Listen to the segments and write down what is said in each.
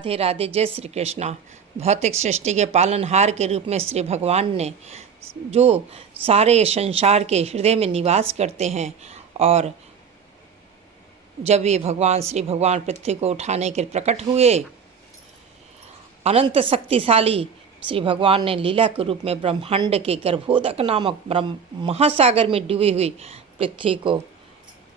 राधे राधे। जय श्री कृष्णा। भौतिक सृष्टि के पालनहार के रूप में श्री भगवान ने जो सारे संसार के हृदय में निवास करते हैं, और जब ये भगवान श्री भगवान पृथ्वी को उठाने के प्रकट हुए, अनंत शक्तिशाली श्री भगवान ने लीला के रूप में ब्रह्मांड के गर्भोदक नामक महासागर में डूबी हुई पृथ्वी को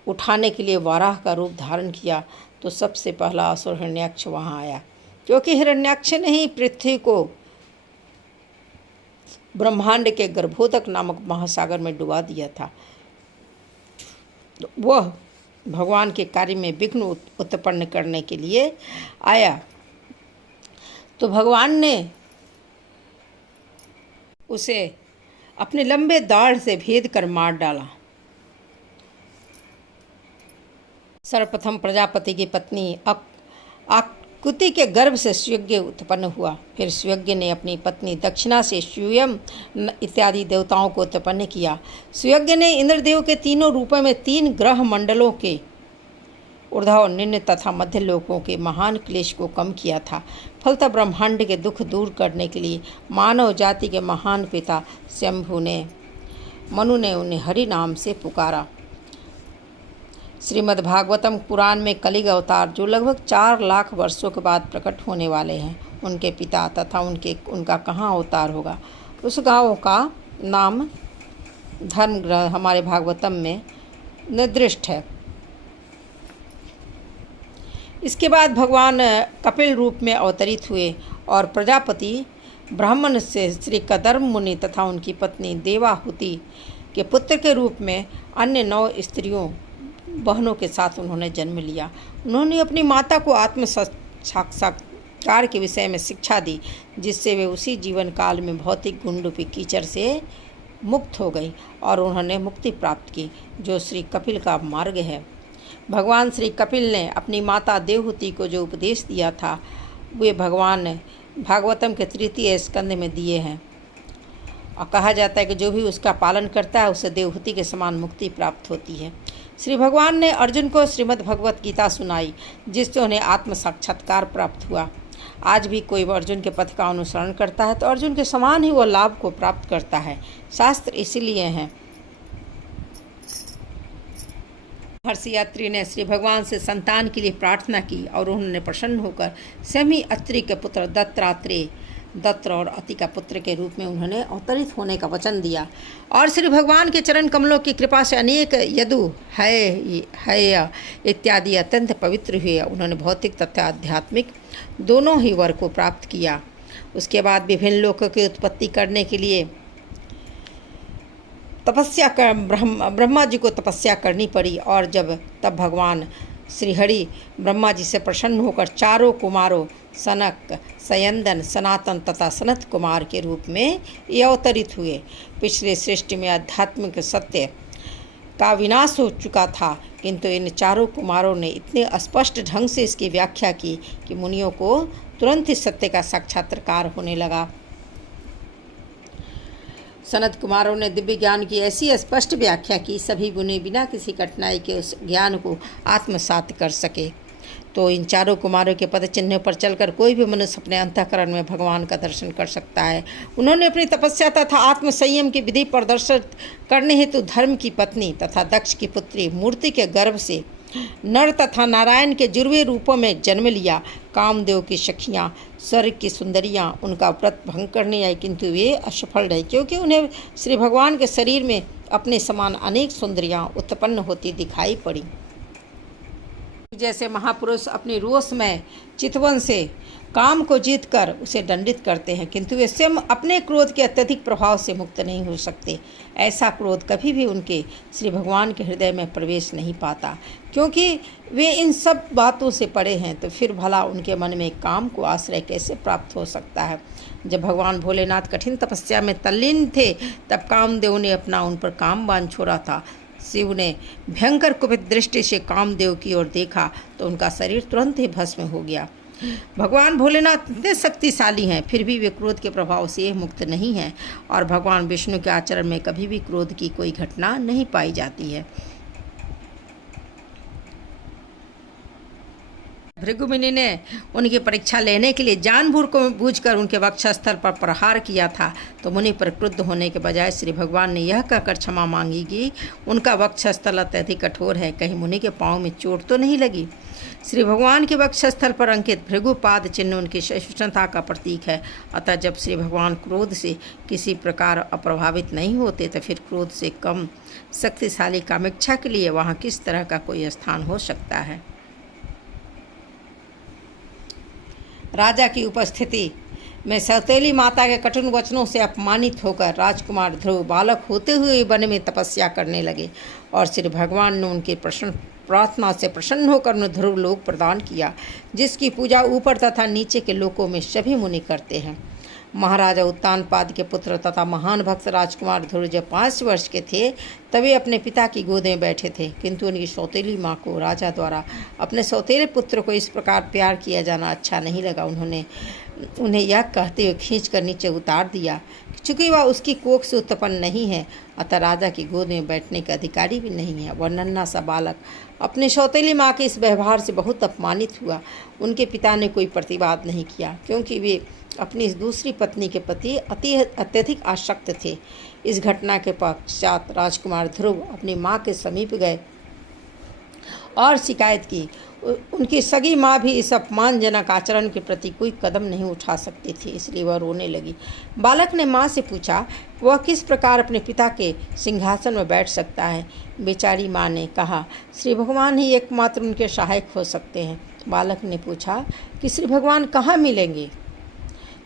उठाने के लिए वाराह का रूप धारण किया। तो सबसे पहला असुर हिरण्याक्ष वहाँ आया, क्योंकि हिरण्याक्ष ने ही पृथ्वी को ब्रह्मांड के गर्भोदक नामक महासागर में डुबा दिया था। वह भगवान के कार्य में विघ्न उत्पन्न करने के लिए आया। तो भगवान ने उसे अपने लंबे दाढ़ से भेद कर मार डाला। सर्वप्रथम प्रजापति की पत्नी आकृति के गर्भ से सुयज्ञ उत्पन्न हुआ। फिर सुयज्ञ ने अपनी पत्नी दक्षिणा से सूयम इत्यादि देवताओं को उत्पन्न किया। सुयज्ञ ने इंद्रदेव के तीनों रूपों में 3 ग्रह मंडलों के ऊर्ध्व, निम्न तथा मध्य लोकों के महान क्लेश को कम किया था। फलतः ब्रह्मांड के दुख दूर करने के लिए मानव जाति के महान पिता शंभु ने मनु ने उन्हें हरि नाम से पुकारा। श्रीमद् भागवतम पुराण में कलिग अवतार, जो लगभग 4 लाख वर्षों के बाद प्रकट होने वाले हैं, उनके पिता तथा उनका कहाँ अवतार होगा, उस गाँव का नाम धर्मग्रह हमारे भागवतम में निर्दिष्ट है। इसके बाद भगवान कपिल रूप में अवतरित हुए और प्रजापति ब्राह्मण से श्री कदर्म मुनि तथा उनकी पत्नी देवाहुति के पुत्र के रूप में अन्य 9 स्त्रियों बहनों के साथ उन्होंने जन्म लिया। उन्होंने अपनी माता को आत्म साक्षात्कार के विषय में शिक्षा दी, जिससे वे उसी जीवन काल में भौतिक गुण रूपी कीचड़ से मुक्त हो गई और उन्होंने मुक्ति प्राप्त की, जो श्री कपिल का मार्ग है। भगवान श्री कपिल ने अपनी माता देवहूति को जो उपदेश दिया था, वे भगवान ने भागवतम के 3 स्कंद में दिए हैं, और कहा जाता है कि जो भी उसका पालन करता है उसे देवहूति के समान मुक्ति प्राप्त होती है। श्री भगवान ने अर्जुन को श्रीमद् भगवत गीता सुनाई, जिससे उन्हें आत्म साक्षात्कार प्राप्त हुआ। आज भी कोई अर्जुन के पथ का अनुसरण करता है तो अर्जुन के समान ही वह लाभ को प्राप्त करता है। शास्त्र इसीलिए हैं। महर्षि अत्रि ने श्री भगवान से संतान के लिए प्रार्थना की और उन्होंने प्रसन्न होकर स्वयं ही अत्रि के पुत्र दत्तात्रेय, दत्त और अति का पुत्र के रूप में उन्होंने अवतरित होने का वचन दिया। और श्री भगवान के चरण कमलों की कृपा से अनेक यदु है इत्यादि अत्यंत पवित्र हुए। उन्होंने भौतिक तथा आध्यात्मिक दोनों ही वर को प्राप्त किया। उसके बाद विभिन्न लोकों की उत्पत्ति करने के लिए तपस्या कर ब्रह्मा जी को तपस्या करनी पड़ी, और तब भगवान श्रीहरि ब्रह्मा जी से प्रसन्न होकर 4 कुमारों सनक, सयंदन, सनातन तथा सनत कुमार के रूप में ये अवतरित हुए। पिछले सृष्टि में आध्यात्मिक सत्य का विनाश हो चुका था, किंतु इन 4 कुमारों ने इतने स्पष्ट ढंग से इसकी व्याख्या की कि मुनियों को तुरंत ही सत्य का साक्षात्कार होने लगा। सनत कुमारों ने दिव्य ज्ञान की ऐसी स्पष्ट व्याख्या की, सभी मुनि बिना किसी कठिनाई के उस ज्ञान को आत्मसात कर सके। तो इन 4 कुमारों के पद चिन्ह पर चलकर कोई भी मनुष्य अपने अंतःकरण में भगवान का दर्शन कर सकता है। उन्होंने अपनी तपस्या तथा आत्म संयम की विधि प्रदर्शित करने हेतु धर्म की पत्नी तथा दक्ष की पुत्री मूर्ति के गर्भ से नर तथा नारायण के जुड़वे रूपों में जन्म लिया। कामदेव की सखियाँ, स्वर्ग की सुंदरियाँ उनका व्रत भंग करने आई, किंतु वे असफल रही, क्योंकि उन्हें श्री भगवान के शरीर में अपने समान अनेक सुंदरियाँ उत्पन्न होती दिखाई पड़ी। जैसे महापुरुष अपने रोष में चितवन से काम को जीतकर उसे दंडित करते हैं, किंतु वे स्वयं अपने क्रोध के अत्यधिक प्रभाव से मुक्त नहीं हो सकते। ऐसा क्रोध कभी भी उनके श्री भगवान के हृदय में प्रवेश नहीं पाता, क्योंकि वे इन सब बातों से परे हैं। तो फिर भला उनके मन में काम को आश्रय कैसे प्राप्त हो सकता है। जब भगवान भोलेनाथ कठिन तपस्या में तल्लीन थे, तब कामदेव ने अपना उन पर काम बाण छोड़ा था। शिव ने भयंकर कुपित दृष्टि से कामदेव की ओर देखा तो उनका शरीर तुरंत ही भस्म हो गया। भगवान भोलेनाथ इतने शक्तिशाली हैं, फिर भी वे क्रोध के प्रभाव से मुक्त नहीं हैं, और भगवान विष्णु के आचरण में कभी भी क्रोध की कोई घटना नहीं पाई जाती है। भृगुमुनि ने उनकी परीक्षा लेने के लिए जानबूझकर उनके वक्षस्थल पर प्रहार किया था, तो मुनि पर क्रुद्ध होने के बजाय श्री भगवान ने यह कहकर क्षमा मांगी कि उनका वक्षस्थल अत्यधिक कठोर है, कहीं मुनि के पाँव में चोट तो नहीं लगी। श्री भगवान के वक्षस्थल पर अंकित भृगुपाद चिन्ह उनकी सहिष्णुता का प्रतीक है। अतः जब श्री भगवान क्रोध से किसी प्रकार अप्रभावित नहीं होते, तो फिर क्रोध से कम शक्तिशाली कामेच्छा के लिए वहाँ किस तरह का कोई स्थान हो सकता है। राजा की उपस्थिति में सौतेली माता के कठिन वचनों से अपमानित होकर राजकुमार ध्रुव बालक होते हुए वन में तपस्या करने लगे और श्री भगवान ने उनकी प्रार्थना से प्रसन्न होकर उन्हें ध्रुव लोक प्रदान किया, जिसकी पूजा ऊपर तथा नीचे के लोकों में सभी मुनि करते हैं। महाराजा उत्तानपाद के पुत्र तथा महान भक्त राजकुमार ध्रुव जब 5 वर्ष के थे तभी अपने पिता की गोद में बैठे थे, किंतु उनकी सौतेली माँ को राजा द्वारा अपने सौतेले पुत्र को इस प्रकार प्यार किया जाना अच्छा नहीं लगा। उन्होंने उन्हें यह कहते हुए खींच कर नीचे उतार दिया। चूँकि वह उसकी कोख से उत्पन्न नहीं है, अतः राजा की गोद में बैठने का अधिकारी भी नहीं है। वह नन्हा सा बालक अपनी सौतेली माँ के इस व्यवहार से बहुत अपमानित हुआ। उनके पिता ने कोई प्रतिवाद नहीं किया, क्योंकि वे अपनी इस दूसरी पत्नी के प्रति अत्यधिक आसक्त थे। इस घटना के पश्चात राजकुमार ध्रुव अपनी माँ के समीप गए और शिकायत की। उनकी सगी माँ भी इस अपमानजनक आचरण के प्रति कोई कदम नहीं उठा सकती थी, इसलिए वह रोने लगी। बालक ने माँ से पूछा वह किस प्रकार अपने पिता के सिंहासन में बैठ सकता है। बेचारी माँ ने कहा, श्री भगवान ही एकमात्र उनके सहायक हो सकते हैं। बालक ने पूछा कि श्री भगवान कहाँ मिलेंगे,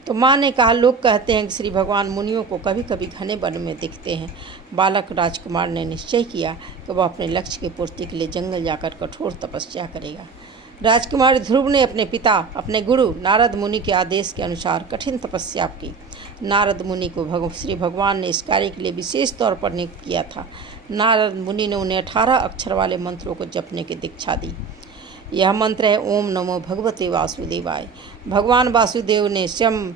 तो माँ ने कहा, लोग कहते हैं कि श्री भगवान मुनियों को कभी कभी घने वन में दिखते हैं। बालक राजकुमार ने निश्चय किया कि वह अपने लक्ष्य की पूर्ति के लिए जंगल जाकर कठोर तपस्या करेगा। राजकुमार ध्रुव ने अपने पिता अपने गुरु नारद मुनि के आदेश के अनुसार कठिन तपस्या की। नारद मुनि को श्री भगवान ने इस कार्य के लिए विशेष तौर पर नियुक्त किया था। नारद मुनि ने उन्हें 18 अक्षर वाले मंत्रों को जपने की दीक्षा दी। यह मंत्र है, ओम नमो भगवते वासुदेवाय। भगवान वासुदेव ने स्वयं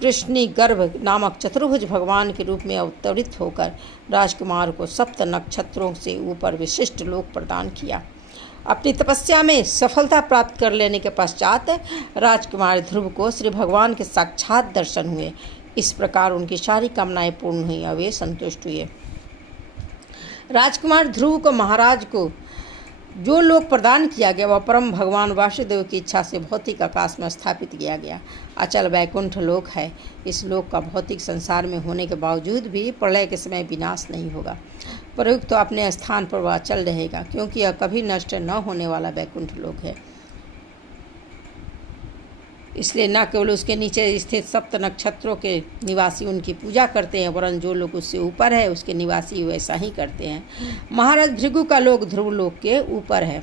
कृष्णी गर्भ नामक चतुर्भुज भगवान के रूप में अवतरित होकर राजकुमार को 7 नक्षत्रों से ऊपर विशिष्ट लोक प्रदान किया। अपनी तपस्या में सफलता प्राप्त कर लेने के पश्चात राजकुमार ध्रुव को श्री भगवान के साक्षात दर्शन हुए। इस प्रकार उनकी सारी कामनाएं पूर्ण हुई और वे संतुष्ट हुए। राजकुमार ध्रुव को महाराज को जो लोक प्रदान किया गया वह परम भगवान वासुदेव की इच्छा से भौतिक आकाश में स्थापित किया गया। अचल वैकुंठ लोक है। इस लोक का भौतिक संसार में होने के बावजूद भी प्रलय के समय विनाश नहीं होगा, प्रयुक्त तो अपने स्थान पर वह अचल रहेगा, क्योंकि यह कभी नष्ट न होने वाला वैकुंठ लोक है। इसलिए न केवल उसके नीचे स्थित 7 नक्षत्रों के निवासी उनकी पूजा करते हैं, वरन जो लोग उससे ऊपर है उसके निवासी वैसा ही करते हैं। महाराज भृगु का लोक ध्रुव लोक के ऊपर है।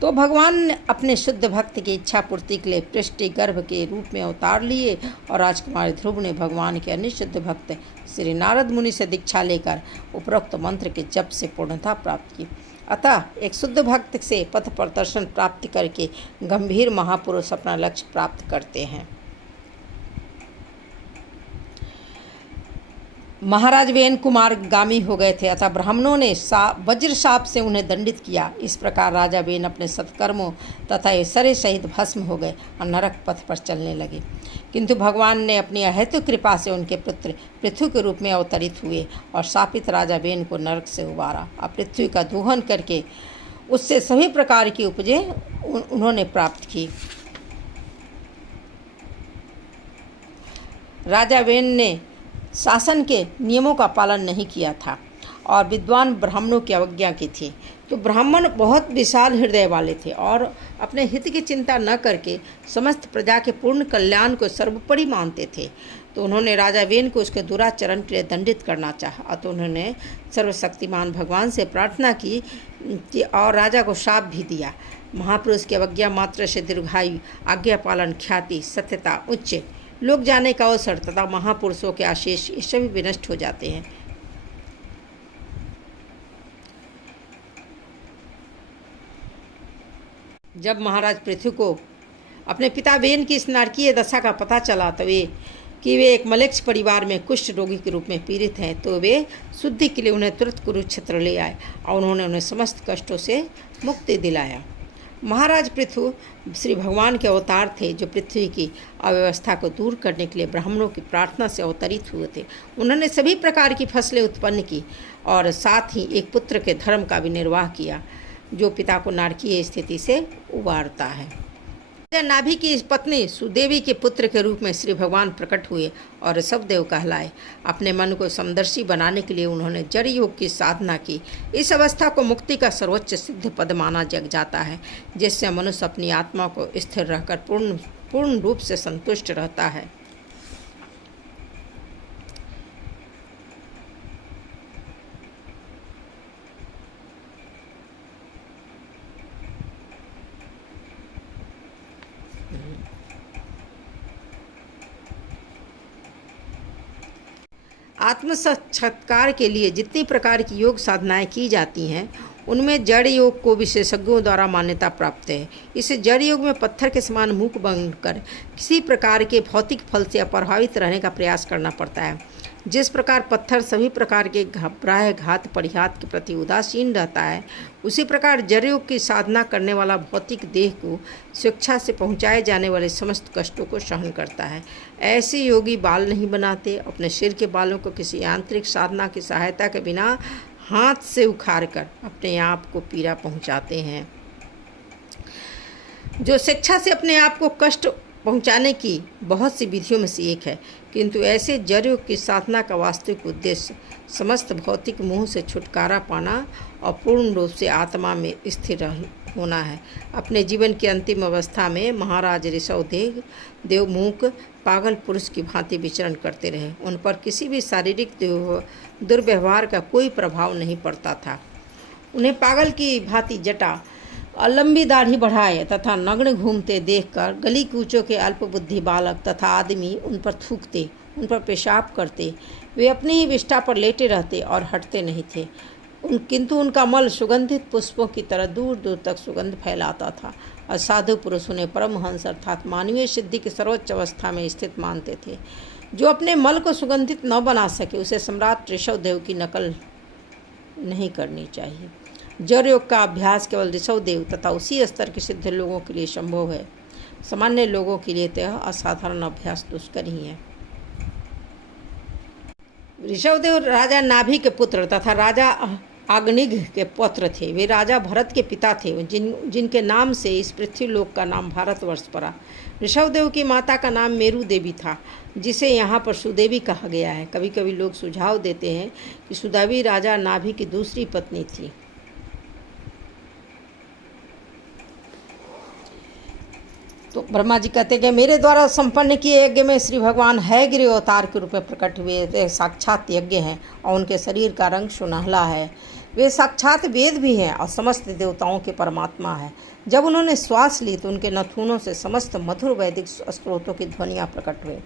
तो भगवान ने अपने शुद्ध भक्त की इच्छा पूर्ति के लिए पृष्टि गर्भ के रूप में अवतार लिए और राजकुमार ध्रुव ने भगवान के अन्य शुद्ध भक्त श्री नारद मुनि से दीक्षा लेकर उपरोक्त मंत्र के जप से पूर्णता प्राप्त की। अतः एक शुद्ध भक्त से पथ प्रदर्शन प्राप्त करके गंभीर महापुरुष अपना लक्ष्य प्राप्त करते हैं। महाराज वेन कुमार गामी हो गए थे, अतः ब्राह्मणों ने वज्र शाप से उन्हें दंडित किया। इस प्रकार राजा वेन अपने सत्कर्मों तथा ऐश्वर्य सहित भस्म हो गए और नरक पथ पर चलने लगे। किंतु भगवान ने अपनी अहेतु कृपा से उनके पुत्र पृथ्वी के रूप में अवतरित हुए और शापित राजा वेन को नरक से उबारा और पृथ्वी का दोहन करके उससे सभी प्रकार की उपजें उन्होंने प्राप्त की। राजा वेन ने शासन के नियमों का पालन नहीं किया था और विद्वान ब्राह्मणों की अवज्ञा की थी। तो ब्राह्मण बहुत विशाल हृदय वाले थे और अपने हित की चिंता न करके समस्त प्रजा के पूर्ण कल्याण को सर्वोपरि मानते थे। तो उन्होंने राजा वेन को उसके दुराचरण के लिए दंडित करना चाहा। तो उन्होंने सर्वशक्तिमान भगवान से प्रार्थना की और राजा को शाप भी दिया। महापुरुष की अवज्ञा मात्र से दीर्घायु, आज्ञा पालन, ख्याति, सत्यता, उच्च लोक जाने का अवसर तथा महापुरुषों के आशीष ये सभी विनष्ट हो जाते हैं। जब महाराज पृथ्वी को अपने पिता वेन की इस नारकीय दशा का पता चला तो वे एक मलेच्छ परिवार में कुष्ठ रोगी के रूप में पीड़ित हैं, तो वे शुद्धि के लिए उन्हें तुरंत कुरुक्षेत्र ले आए और उन्होंने उन्हें समस्त कष्टों से मुक्ति दिलाया। महाराज पृथु श्री भगवान के अवतार थे, जो पृथ्वी की अव्यवस्था को दूर करने के लिए ब्राह्मणों की प्रार्थना से अवतरित हुए थे। उन्होंने सभी प्रकार की फसलें उत्पन्न की और साथ ही एक पुत्र के धर्म का भी निर्वाह किया, जो पिता को नारकीय स्थिति से उबारता है। नाभि की पत्नी सुदेवी के पुत्र के रूप में श्री भगवान प्रकट हुए और ऋषभदेव कहलाए। अपने मन को समदर्शी बनाने के लिए उन्होंने जड़ योग की साधना की। इस अवस्था को मुक्ति का सर्वोच्च सिद्ध पद माना जाता है, जिससे मनुष्य अपनी आत्मा को स्थिर रहकर पूर्ण रूप से संतुष्ट रहता है। आत्म साक्षात्कार के लिए जितनी प्रकार की योग साधनाएं की जाती हैं, उनमें जड़ योग को विशेषज्ञों द्वारा मान्यता प्राप्त है। इस जड़ योग में पत्थर के समान मूक बनकर किसी प्रकार के भौतिक फल से अप्रभावित रहने का प्रयास करना पड़ता है। जिस प्रकार पत्थर सभी प्रकार के घबराए घात परिहात के प्रति उदासीन रहता है, उसी प्रकार जड़ योग की साधना करने वाला भौतिक देह को स्वेच्छा से पहुँचाए जाने वाले समस्त कष्टों को सहन करता है। ऐसे योगी बाल नहीं बनाते, अपने सिर के बालों को किसी यांत्रिक साधना की सहायता के बिना हाथ से उखाड़कर अपने आप को पीड़ा पहुंचाते हैं। जो स्वेच्छा से अपने आप को कष्ट पहुंचाने की बहुत सी विधियों में से एक है, किंतु ऐसे जड़ योग की साधना का वास्तविक उद्देश्य समस्त भौतिक मोह से छुटकारा पाना और पूर्ण रूप से आत्मा में स्थिर होना है। अपने जीवन की अंतिम अवस्था में महाराज ऋषभदेव मूक पागल पुरुष की भांति विचरण करते रहे। उन पर किसी भी शारीरिक दुर्व्यवहार का कोई प्रभाव नहीं पड़ता था। उन्हें पागल की भांति जटा और लंबी दाढ़ी बढ़ाए तथा नग्न घूमते देखकर गली कूचों के अल्पबुद्धि बालक तथा आदमी उन पर थूकते, उन पर पेशाब करते। वे अपनी ही विष्ठा पर लेटे रहते और हटते नहीं थे, किंतु उनका मल सुगंधित पुष्पों की तरह दूर दूर तक सुगंध फैलाता था। और साधु पुरुष उन्हें परमहंस अर्थात मानवीय सिद्धि की सर्वोच्च अवस्था में स्थित मानते थे। जो अपने मल को सुगंधित न बना सके, उसे सम्राट ऋषभदेव की नकल नहीं करनी चाहिए। जड़ योग का अभ्यास केवल ऋषभदेव तथा उसी स्तर के सिद्ध लोगों के लिए संभव है। सामान्य लोगों के लिए यह असाधारण अभ्यास दुष्कर ही है। ऋषभदेव राजा नाभि के पुत्र तथा राजा अग्निघ के पुत्र थे। वे राजा भरत के पिता थे, जिनके नाम से इस पृथ्वी लोक का नाम भारतवर्ष पड़ा। ऋषभदेव की माता का नाम मेरु देवी था, जिसे यहाँ पर सुदेवी कहा गया है। कभी कभी लोग सुझाव देते हैं कि सुदेवी राजा नाभि की दूसरी पत्नी थी। तो ब्रह्मा जी कहते हैं कि मेरे द्वारा संपन्न किए यज्ञ में श्री भगवान है गिरि अवतार के रूप में प्रकट हुए। वे साक्षात यज्ञ हैं और उनके शरीर का रंग सुनहला है। वे साक्षात वेद भी हैं और समस्त देवताओं के परमात्मा है। जब उन्होंने श्वास ली तो उनके नथुनों से समस्त मधुर वैदिक स्त्रोतों की ध्वनियाँ प्रकट हुई।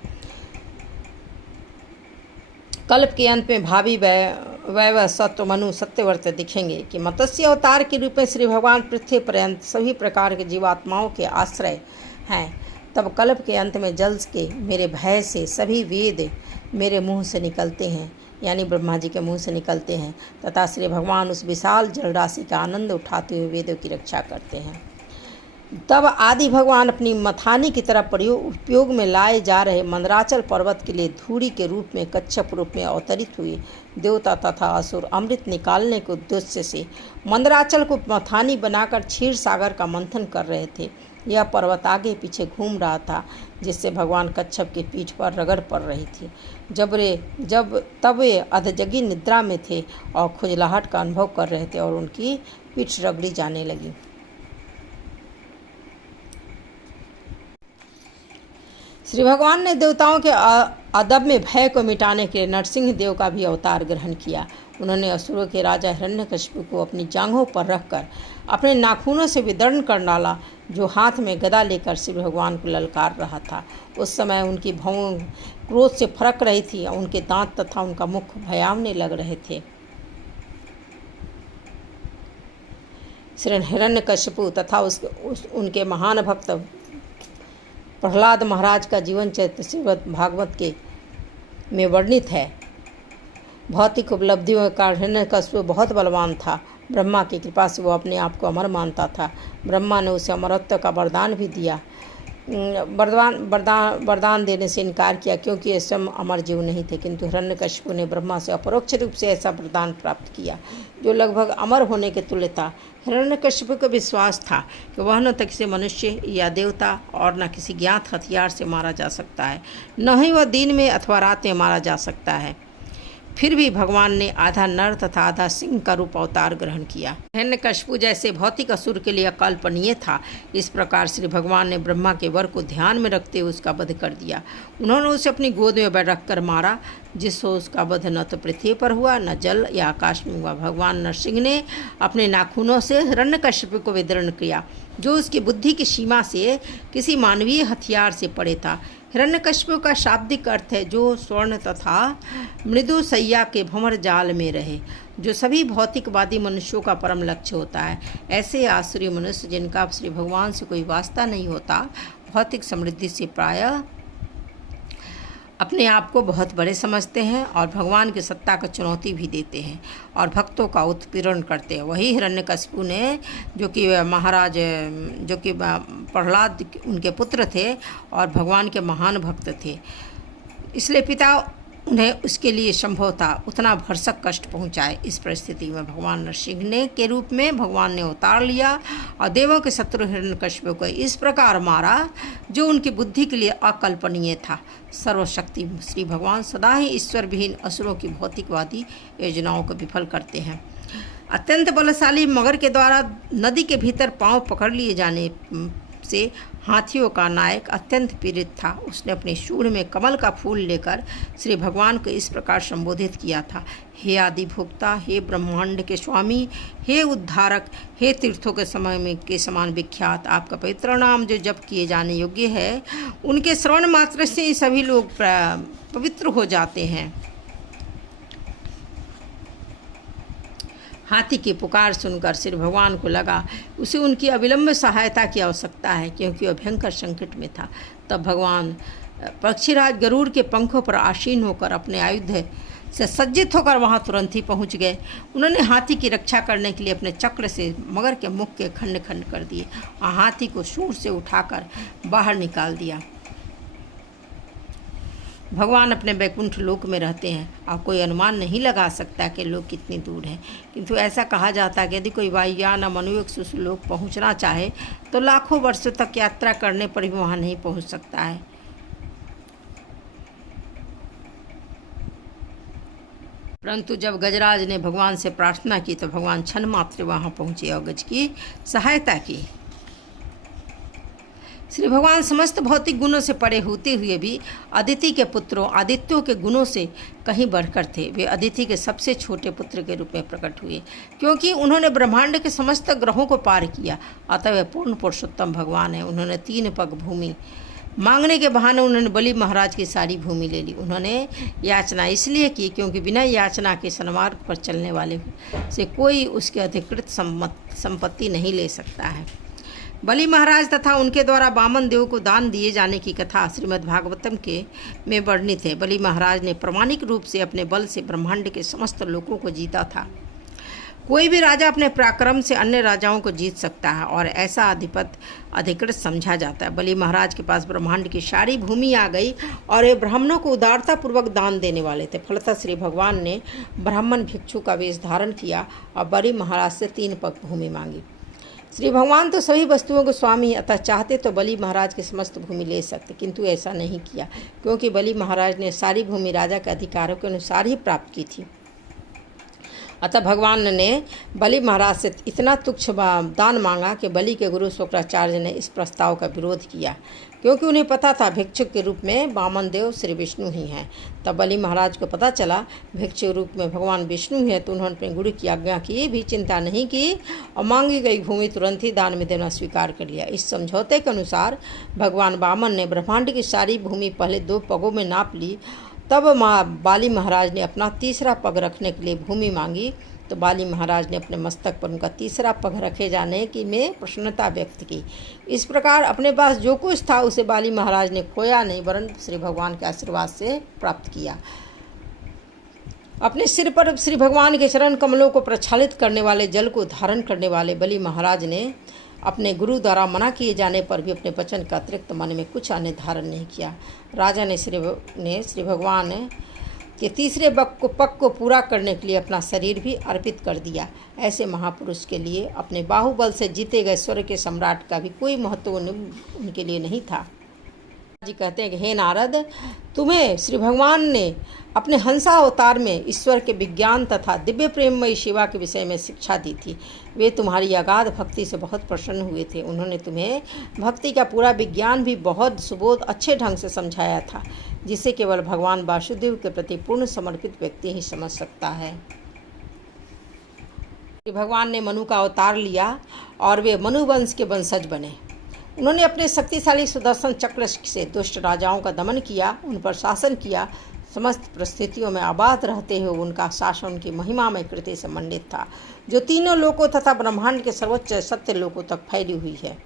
कल्प के अंत में भावी वैव सत्व मनु सत्यवर्त दिखेंगे कि मत्स्य अवतार के रूप में श्री भगवान पृथ्वी पर्यंत सभी प्रकार के जीवात्माओं के आश्रय हैं। तब कल्प के अंत में जल के मेरे भय से सभी वेद मेरे मुंह से निकलते हैं, यानी ब्रह्मा जी के मुंह से निकलते हैं, तथा श्री भगवान उस विशाल जल राशि का आनंद उठाते हुए वेदों की रक्षा करते हैं। तब आदि भगवान अपनी मथानी की तरफ उपयोग में लाए जा रहे मंदराचल पर्वत के लिए धूरी के रूप में कच्छप रूप में अवतरित हुए। देवता तथा असुर अमृत निकालने के उद्देश्य से मंदराचल को मथानी बनाकर क्षीर सागर का मंथन कर रहे थे। यह पर्वत आगे पीछे घूम रहा था, जिससे भगवान कच्छप की पीठ पर रगड़ पड़ रही थी। तब वे अधजगी निद्रा में थे और खुजलाहट का अनुभव कर रहे थे और उनकी पीठ रगड़ी जाने लगी। श्री भगवान ने देवताओं के अदब में भय को मिटाने के लिए नरसिंह देव का भी अवतार ग्रहण किया। उन्होंने असुरों के राजा हिरण्यकशिपु को अपनी जांघों पर रखकर अपने नाखूनों से विदर्ण कर डाला, जो हाथ में गदा लेकर श्री भगवान को ललकार रहा था। उस समय उनकी भौं क्रोध से फरक रही थी और उनके दांत तथा उनका मुख भयावने लग रहे थे। श्री हिरण्यकशिपु तथा उनके महान भक्त प्रहलाद महाराज का जीवन चरित्र श्रीमद् भागवत के में वर्णित है। भौतिक उपलब्धियों के कारण हिरण्यकशिपु बहुत बलवान था ब्रह्मा की कृपा से वो अपने आप को अमर मानता था। ब्रह्मा ने उसे अमरत्व का वरदान भी दिया। वरदान देने से इनकार किया क्योंकि ये स्वयं अमर जीव नहीं थे, किंतु हिरण्यकशिपु ने ब्रह्मा से अपरोक्ष रूप से ऐसा वरदान प्राप्त किया जो लगभग अमर होने के तुल्य था। हिरण्यकशिपु को विश्वास था कि वह न तो किसी मनुष्य या देवता और न किसी ज्ञात हथियार से मारा जा सकता है, न ही वह दिन में अथवा रात में मारा जा सकता है। फिर भी भगवान ने आधा नर तथा आधा सिंह का रूप अवतार ग्रहण किया। हिरण्यकशिपु जैसे भौतिक असुर के लिए अकल्पनीय था। इस प्रकार श्री भगवान ने ब्रह्मा के वर को ध्यान में रखते हुए उसका वध कर दिया। उन्होंने उसे अपनी गोद में रख कर मारा, जिससे उसका वध न तो पृथ्वी पर हुआ न जल या आकाश में हुआ। भगवान नरसिंह ने अपने नाखूनों से हिरण्यकशिपु को विदीर्ण किया, जो उसकी बुद्धि की सीमा से किसी मानवीय हथियार से परे था। हिरण्यकशिपु का शाब्दिक अर्थ है जो स्वर्ण तथा मृदु सैया के भंवर जाल में रहे, जो सभी भौतिकवादी मनुष्यों का परम लक्ष्य होता है। ऐसे आसुरी मनुष्य जिनका श्री भगवान से कोई वास्ता नहीं होता, भौतिक समृद्धि से प्रायः अपने आप को बहुत बड़े समझते हैं और भगवान की सत्ता को चुनौती भी देते हैं और भक्तों का उत्पीड़न करते हैं। वही हिरण्यकशिपु ने, जो कि प्रहलाद उनके पुत्र थे और भगवान के महान भक्त थे, इसलिए पिता उन्हें उसके लिए संभव था उतना भरसक कष्ट पहुंचाए। इस परिस्थिति में भगवान नरसिंह ने के रूप में भगवान ने अवतार लिया और देवों के शत्रु हिरण्यकशिपु को इस प्रकार मारा जो उनकी बुद्धि के लिए अकल्पनीय था। सर्वशक्ति श्री भगवान सदा ही ईश्वर विहीन असुरों की भौतिकवादी योजनाओं को विफल करते हैं। अत्यंत बलशाली मगर के द्वारा नदी के भीतर पांव पकड़ लिए जाने से हाथियों का नायक अत्यंत पीड़ित था। उसने अपने सूंड में कमल का फूल लेकर श्री भगवान को इस प्रकार संबोधित किया था, हे आदि भोक्ता, हे ब्रह्मांड के स्वामी, हे उद्धारक, हे तीर्थों के समय में के समान विख्यात, आपका पवित्र नाम जो जप किए जाने योग्य है, उनके श्रवण मात्र से ही सभी लोग पवित्र हो जाते हैं। हाथी की पुकार सुनकर श्री भगवान को लगा उसे उनकी अविलंब सहायता की आवश्यकता है, क्योंकि वह भयंकर संकट में था। तब भगवान पक्षीराज गरुड़ के पंखों पर आसीन होकर अपने आयुध से सज्जित होकर वहां तुरंत ही पहुंच गए। उन्होंने हाथी की रक्षा करने के लिए अपने चक्र से मगर के मुख के खंड खंड कर दिए और हाथी को सूंड से उठाकर बाहर निकाल दिया। भगवान अपने वैकुंठ लोक में रहते हैं और कोई अनुमान नहीं लगा सकता कि लोग कितनी दूर हैं, किंतु ऐसा कहा जाता है कि यदि कोई वायुयान या मनुष्य उस लोक पहुंचना चाहे तो लाखों वर्षों तक यात्रा करने पर भी वहां नहीं पहुंच सकता है। परंतु जब गजराज ने भगवान से प्रार्थना की तो भगवान क्षण मात्र वहां पहुंचे और गज की सहायता की। श्री भगवान समस्त भौतिक गुणों से परे होते हुए भी अदिति के पुत्रों आदित्यों के गुणों से कहीं बढ़कर थे। वे अदिति के सबसे छोटे पुत्र के रूप में प्रकट हुए, क्योंकि उन्होंने ब्रह्मांड के समस्त ग्रहों को पार किया, अतः वे पूर्ण पुरुषोत्तम भगवान हैं। उन्होंने 3 पग भूमि मांगने के बहाने उन्होंने बलि महाराज की सारी भूमि ले ली। उन्होंने याचना इसलिए की क्योंकि बिना याचना के सन्मार्ग पर चलने वाले से कोई उसके अधिकृत संपत्ति नहीं ले सकता है। बलि महाराज तथा उनके द्वारा वामन देव को दान दिए जाने की कथा श्रीमद् भागवतम में वर्णित है। बलि महाराज ने प्रामाणिक रूप से अपने बल से ब्रह्मांड के समस्त लोगों को जीता था। कोई भी राजा अपने पराक्रम से अन्य राजाओं को जीत सकता है और ऐसा अधिकृत समझा जाता है। बलि महाराज के पास ब्रह्मांड की सारी भूमि आ गई और वे ब्राह्मणों को उदारतापूर्वक दान देने वाले थे। फलतः श्री भगवान ने ब्राह्मण भिक्षु का वेश धारण किया और बलि महाराज से 3 पग भूमि मांगी। श्री भगवान तो सभी वस्तुओं के स्वामी, अतः चाहते तो बलि महाराज की समस्त भूमि ले सकते, किंतु ऐसा नहीं किया, क्योंकि बलि महाराज ने सारी भूमि राजा के अधिकारों के अनुसार ही प्राप्त की थी। अतः भगवान ने बलि महाराज से इतना तुच्छ दान मांगा कि बलि के गुरु शुक्राचार्य ने इस प्रस्ताव का विरोध किया, क्योंकि उन्हें पता था भिक्षुक के रूप में वामन देव श्री विष्णु ही हैं। तब बलि महाराज को पता चला भिक्षुक रूप में भगवान विष्णु है, तो उन्होंने अपने गुरु की आज्ञा की भी चिंता नहीं की और मांगी गई भूमि तुरंत ही दान में देना स्वीकार कर लिया। इस समझौते के अनुसार भगवान वामन ने ब्रह्मांड की सारी भूमि पहले 2 पगों में नाप ली। तब बाली महाराज ने अपना 3रा पग रखने के लिए भूमि मांगी, तो बाली महाराज ने अपने मस्तक पर उनका 3रा पग रखे जाने की में प्रसन्नता व्यक्त की। इस प्रकार अपने पास जो कुछ था उसे बाली महाराज ने खोया नहीं, वरन श्री भगवान के आशीर्वाद से प्राप्त किया। अपने सिर पर श्री भगवान के चरण कमलों को प्रक्षालित करने वाले जल को धारण करने वाले बलि महाराज ने अपने गुरु द्वारा मना किए जाने पर भी अपने वचन का अतिरिक्त मन में कुछ अन्य धारण नहीं किया। राजा ने श्री भगवान के तीसरे पक को पूरा करने के लिए अपना शरीर भी अर्पित कर दिया। ऐसे महापुरुष के लिए अपने बाहुबल से जीते गए स्वर्ग के सम्राट का भी कोई महत्व उनके लिए नहीं था। जी कहते हैं कि हे नारद, तुम्हें श्री भगवान ने अपने हंसा अवतार में ईश्वर के विज्ञान तथा दिव्य प्रेममयी सेवा के विषय में शिक्षा दी थी। वे तुम्हारी अगाध भक्ति से बहुत प्रसन्न हुए थे। उन्होंने तुम्हें भक्ति का पूरा विज्ञान भी बहुत सुबोध अच्छे ढंग से समझाया था, जिसे केवल भगवान वासुदेव के प्रति पूर्ण समर्पित व्यक्ति ही समझ सकता है। श्री भगवान ने मनु का अवतार लिया और वे मनु वंश के वंशज बने। उन्होंने अपने शक्तिशाली सुदर्शन चक्र से दुष्ट राजाओं का दमन किया, उन पर शासन किया। समस्त परिस्थितियों में आबाद रहते हुए उनका शासन उनकी महिमामय कृति से मंडित था, जो तीनों लोकों तथा ब्रह्मांड के सर्वोच्च सत्य लोकों तक फैली हुई है।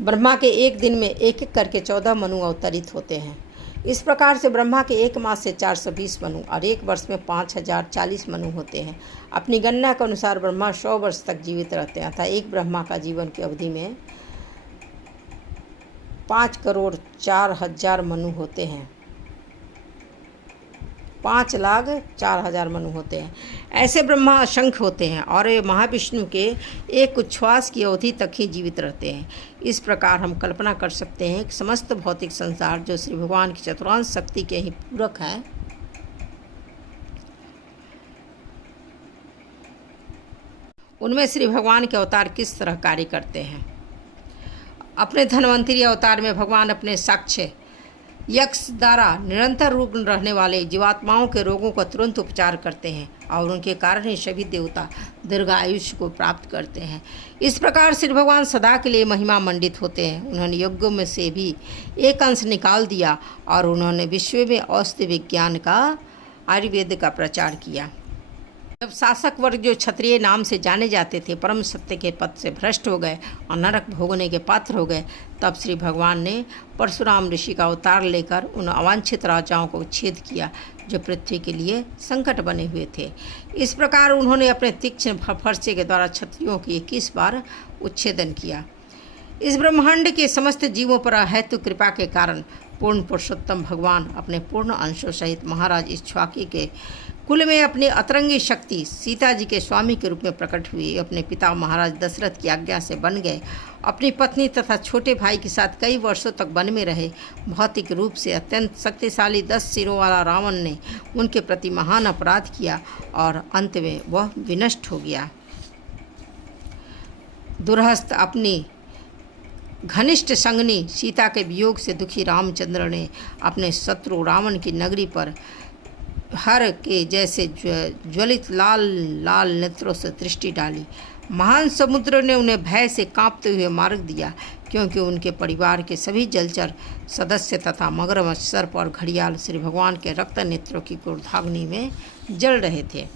ब्रह्मा के एक दिन में एक एक करके 14 मनु अवतरित होते हैं। इस प्रकार से ब्रह्मा के एक मास से 420 मनु और एक वर्ष में 5040 मनु होते हैं। अपनी गणना के अनुसार ब्रह्मा 100 वर्ष तक जीवित रहते हैं, अतः एक ब्रह्मा का जीवन की अवधि में 5,04,000 मनु होते हैं। 5,04,000 मनु होते हैं। ऐसे ब्रह्मा असंख्य होते हैं और ये महाविष्णु के एक उच्छ्वास की अवधि तक ही जीवित रहते हैं। इस प्रकार हम कल्पना कर सकते हैं कि समस्त भौतिक संसार जो श्री भगवान की चतुरांश शक्ति के ही पूरक है, उनमें श्री भगवान के अवतार किस तरह कार्य करते हैं। अपने धन्वंतरी अवतार में भगवान अपने साक्ष्य यक्ष द्वारा निरंतर रूप रहने वाले जीवात्माओं के रोगों का तुरंत उपचार करते हैं और उनके कारण ही सभी देवता दीर्घायुष्य को प्राप्त करते हैं। इस प्रकार श्री भगवान सदा के लिए महिमा मंडित होते हैं। उन्होंने यज्ञों में से भी एक अंश निकाल दिया और उन्होंने विश्व में औषधि विज्ञान का आयुर्वेद का प्रचार किया। जब शासक वर्ग जो क्षत्रिय नाम से जाने जाते थे परम सत्य के पद से भ्रष्ट हो गए और नरक भोगने के पात्र हो गए, तब श्री भगवान ने परशुराम ऋषि का अवतार लेकर उन अवांछित राजाओं को उच्छेद किया जो पृथ्वी के लिए संकट बने हुए थे। इस प्रकार उन्होंने अपने तीक्ष्ण फरसे के द्वारा क्षत्रियों की 21 बार उच्छेदन किया। इस ब्रह्मांड के समस्त जीवों पर अहेतु कृपा के कारण पूर्ण पुरुषोत्तम भगवान अपने पूर्ण अंशों सहित महाराज इक्ष्वाकु के कुल में अपनी अतरंगी शक्ति सीता जी के स्वामी के रूप में प्रकट हुए। अपने पिता महाराज दशरथ की आज्ञा से बन गए। अपनी पत्नी तथा छोटे भाई के साथ कई वर्षों तक वन में रहे। भौतिक रूप से अत्यंत शक्तिशाली 10 सिरों वाला रावण ने उनके प्रति महान अपराध किया और अंत में वह विनष्ट हो गया। दूरस्थ अपनी घनिष्ठ संगनी सीता के वियोग से दुखी रामचंद्र ने अपने शत्रु रावण की नगरी पर हर के जैसे ज्वलित लाल लाल नेत्रों से दृष्टि डाली। महान समुद्र ने उन्हें भय से कांपते हुए मार दिया, क्योंकि उनके परिवार के सभी जलचर सदस्य तथा मगरमच्छ, सर्प और घड़ियाल श्री भगवान के रक्त नेत्रों की क्रोधाग्नि में जल रहे थे।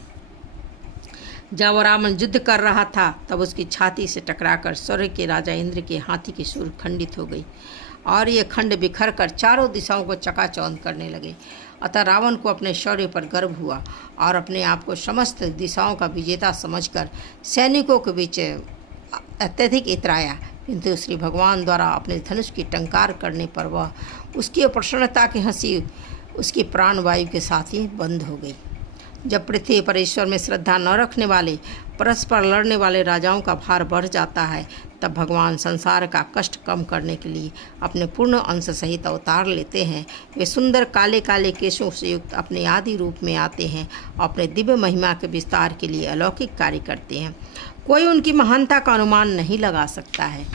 जब रावण युद्ध कर रहा था तब उसकी छाती से टकराकर स्वर्ग के राजा इंद्र के हाथी की सूर खंडित हो गई और ये खंड बिखर कर चारों दिशाओं को चकाचौंध करने लगे। अतः रावण को अपने शौर्य पर गर्व हुआ और अपने आप को समस्त दिशाओं का विजेता समझकर सैनिकों के बीच अत्यधिक इतराया, किंतु श्री भगवान द्वारा अपने धनुष की टंकार करने पर वह उसकी प्रसन्नता की हंसी उसकी प्राणवायु के साथ ही बंद हो गई। जब पृथ्वी पर ईश्वर में श्रद्धा न रखने वाले परस्पर लड़ने वाले राजाओं का भार बढ़ जाता है, तब भगवान संसार का कष्ट कम करने के लिए अपने पूर्ण अंश सहित अवतार लेते हैं। वे सुंदर काले काले केशों से युक्त अपने आदि रूप में आते हैं और अपने दिव्य महिमा के विस्तार के लिए अलौकिक कार्य करते हैं। कोई उनकी महानता का अनुमान नहीं लगा सकता है।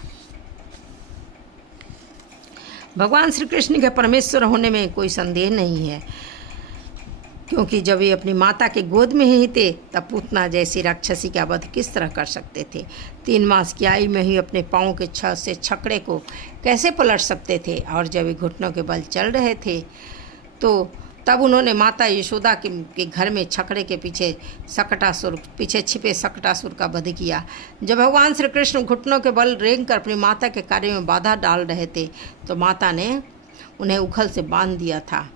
भगवान श्री कृष्ण के परमेश्वर होने में कोई संदेह नहीं है, क्योंकि जब वे अपनी माता के गोद में ही थे तब पूतना जैसी राक्षसी का वध किस तरह कर सकते थे। 3 मास की आयु में ही अपने पाँव के से छकड़े को कैसे पलट सकते थे, और जब वे घुटनों के बल चल रहे थे तो तब उन्होंने माता यशोदा के घर में छकड़े के पीछे छिपे सकटासुर का वध किया। जब भगवान श्री कृष्ण घुटनों के बल रेंग कर अपनी माता के कार्य में बाधा डाल रहे थे तो माता ने उन्हें उखल से बांध दिया था,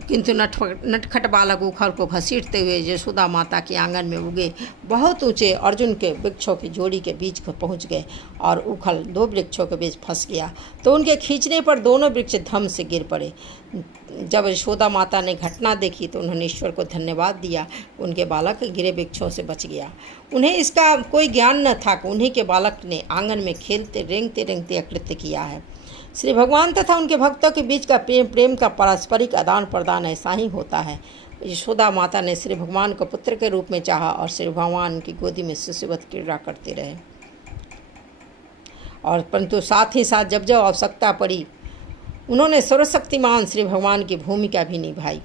किंतु नटखट बालक उखल को घसीटते हुए यशोदा माता के आंगन में उगे बहुत ऊंचे अर्जुन के वृक्षों की जोड़ी के बीच को पहुंच गए और उखल 2 वृक्षों के बीच फंस गया तो उनके खींचने पर दोनों वृक्ष धम से गिर पड़े। जब यशोदा माता ने घटना देखी तो उन्होंने ईश्वर को धन्यवाद दिया, उनके बालक गिरे वृक्षों से बच गया। उन्हें इसका कोई ज्ञान न था कि उन्हीं के बालक ने आंगन में खेलते रेंगते रेंगते अकृत्य किया है। श्री भगवान तथा उनके भक्तों के बीच का प्रेम का पारस्परिक आदान प्रदान ऐसा ही होता है। यशोदा माता ने श्री भगवान को पुत्र के रूप में चाहा और श्री भगवान की गोदी में शिशुवत क्रीड़ा करते रहे, और परंतु साथ ही साथ जब आवश्यकता पड़ी उन्होंने सर्वशक्तिमान श्री भगवान की भूमिका भी निभाई।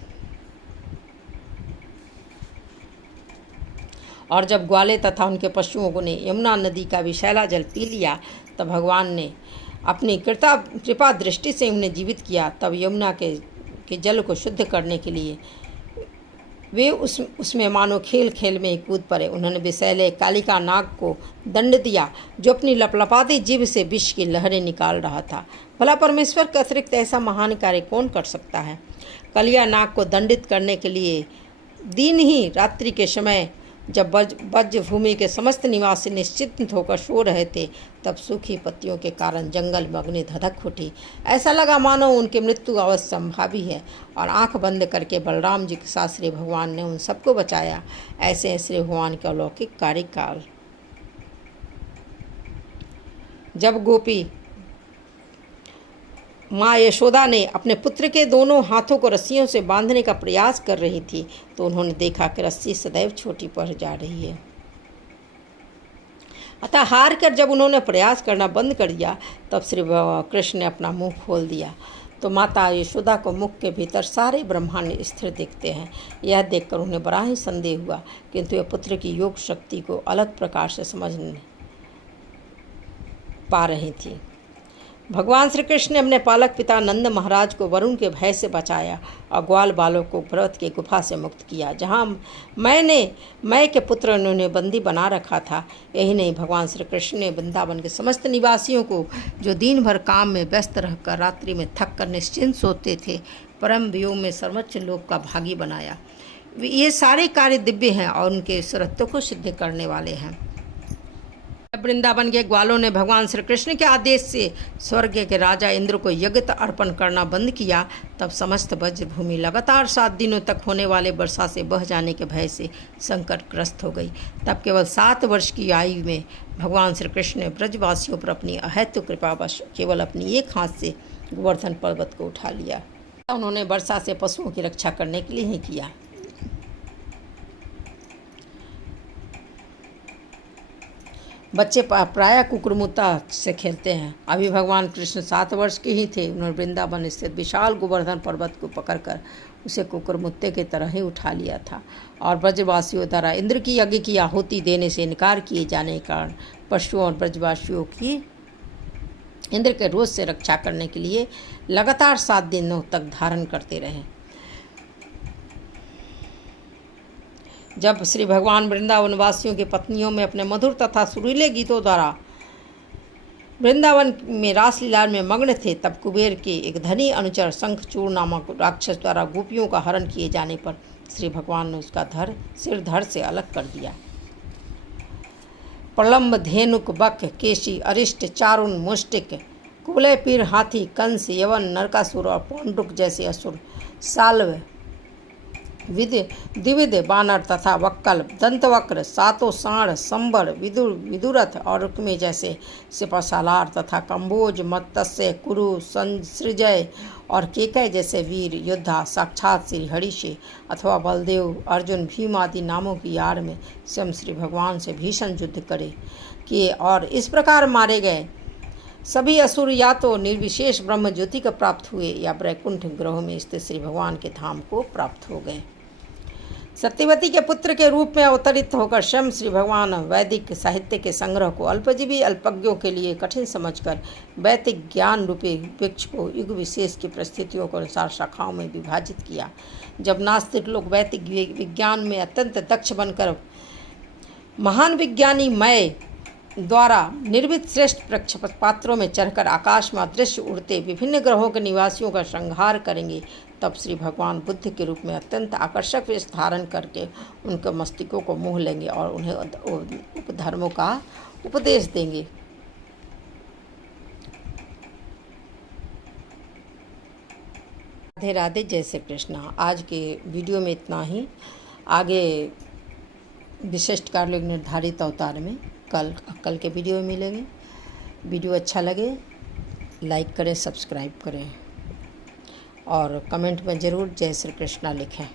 और जब ग्वाले तथा उनके पशुओं ने यमुना नदी का विषैला जल पी लिया तब भगवान ने अपनी कृपा दृष्टि से उन्हें जीवित किया। तब यमुना के जल को शुद्ध करने के लिए वे उसमें मानो खेल खेल में कूद पड़े। उन्होंने विषैले कालिका नाग को दंड दिया जो अपनी लपलपाती जीभ से विष की लहरें निकाल रहा था। भला परमेश्वर के अतिरिक्त ऐसा महान कार्य कौन कर सकता है। कलिया नाग को दंडित करने के लिए दिन ही रात्रि के समय जब वज्र भूमि के समस्त निवासी निश्चिंत होकर सो रहे थे तब सूखी पत्तियों के कारण जंगल में अग्नि धधक उठी। ऐसा लगा मानो उनकी मृत्यु अवश्य संभावी है, और आंख बंद करके बलराम जी के साथ श्री भगवान ने उन सबको बचाया। ऐसे श्री भगवान के अलौकिक कार्यकाल। जब गोपी माँ यशोदा ने अपने पुत्र के दोनों हाथों को रस्सियों से बांधने का प्रयास कर रही थी तो उन्होंने देखा कि रस्सी सदैव छोटी पड़ जा रही है। अतः हार कर जब उन्होंने प्रयास करना बंद कर दिया तब श्री कृष्ण ने अपना मुंह खोल दिया तो माता यशोदा को मुख के भीतर सारे ब्रह्मांड स्थिर दिखते हैं। यह देखकर उन्हें बड़ा ही संदेह हुआ, किंतु वे पुत्र की योग शक्ति को अलग प्रकार से समझ पा रही थी। भगवान श्री कृष्ण ने अपने पालक पिता नंद महाराज को वरुण के भय से बचाया और ग्वाल बालों को पर्वत की गुफा से मुक्त किया जहाँ मैं के पुत्र ने उन्हें बंदी बना रखा था। यही नहीं, भगवान श्री कृष्ण ने वृंदावन के समस्त निवासियों को जो दिन भर काम में व्यस्त रहकर रात्रि में थक कर निश्चिंत सोते थे परम वियोग में सर्वोच्च लोक का भागी बनाया। ये सारे कार्य दिव्य हैं और उनके ईश्वरत्व को सिद्ध करने वाले हैं। वृंदावन के ग्वालों ने भगवान श्री कृष्ण के आदेश से स्वर्ग के राजा इंद्र को यज्ञ अर्पण करना बंद किया तब समस्त वज्रभूमि लगातार 7 दिनों तक होने वाले वर्षा से बह जाने के भय से संकटग्रस्त हो गई। तब केवल 7 वर्ष की आयु में भगवान श्री कृष्ण ने ब्रजवासियों पर अपनी अहेतु कृपावश केवल अपनी एक हाथ से गोवर्धन पर्वत को उठा लिया। उन्होंने वर्षा से पशुओं की रक्षा करने के लिए ही किया। बच्चे प्रायः कुकुरमुत्ता से खेलते हैं। अभी भगवान कृष्ण 7 वर्ष के ही थे। उन्होंने वृंदावन स्थित विशाल गोवर्धन पर्वत को पकड़कर उसे कुकुरमुत्ते की तरह ही उठा लिया था और ब्रजवासियों द्वारा इंद्र की यज्ञ की आहुति देने से इनकार किए जाने के कारण पशुओं और ब्रजवासियों की इंद्र के रोष से रक्षा करने के लिए लगातार 7 दिनों तक धारण करते रहे। जब श्री भगवान वृंदावन वासियों की पत्नियों में अपने मधुर तथा सुरीले गीतों द्वारा वृंदावन में रासलीला में मग्न थे तब कुबेर के एक धनी अनुचर शंखचूड़ नामक राक्षस द्वारा गोपियों का हरण किए जाने पर श्री भगवान ने उसका सिर धड़ से अलग कर दिया। प्रलम्ब, धेनुक, बक, केशी, अरिष्ट, चारुण, मुष्टिक, कुवलय, पीर, हाथी, कंस, यवन, नरकासुर और पौंड्रुक जैसे असुर, साल्व, द्विविध बानर तथा वक्कल, दंतवक्र, सातों साढ़, संबर, विदुरथ और रुक्मे जैसे सिपसालार तथा कंबोज, मत्स्य, कुरु, संसृजय और केकय जैसे वीर योद्धा साक्षात श्री हरि से अथवा बलदेव, अर्जुन, भीम आदि नामों की आड़ में स्वयं श्री भगवान से भीषण युद्ध किए और इस प्रकार मारे गए। सभी असुर या तो निर्विशेष ब्रह्म ज्योति को प्राप्त हुए या वैकुंठ ग्रहों में स्थित श्री भगवान के धाम को प्राप्त हो गए। सत्यवती के पुत्र के रूप में अवतरित होकर स्वयं श्री भगवान वैदिक साहित्य के संग्रह को अल्पजीवी अल्पज्ञों के लिए कठिन समझकर वैदिक ज्ञान रूपी वृक्ष को युग विशेष की परिस्थितियों के अनुसार शाखाओं में विभाजित किया। जब नास्तिक लोग वैदिक विज्ञान में अत्यंत दक्ष बनकर महान विज्ञानी मय द्वारा निर्मित श्रेष्ठ पात्रों में चढ़कर आकाश में अदृश्य उड़ते विभिन्न ग्रहों के निवासियों का संहार करेंगे, तब श्री भगवान बुद्ध के रूप में अत्यंत आकर्षक वेश धारण करके उनके मस्तिष्कों को मोह लेंगे और उन्हें उपधर्मों का उपदेश देंगे। राधे राधे, जय श्री कृष्ण। आज के वीडियो में इतना ही। आगे विशिष्ट कार्य निर्धारित अवतार में कल के वीडियो में मिलेंगे। वीडियो अच्छा लगे लाइक करें, सब्सक्राइब करें और कमेंट में ज़रूर जय श्री कृष्णा लिखें।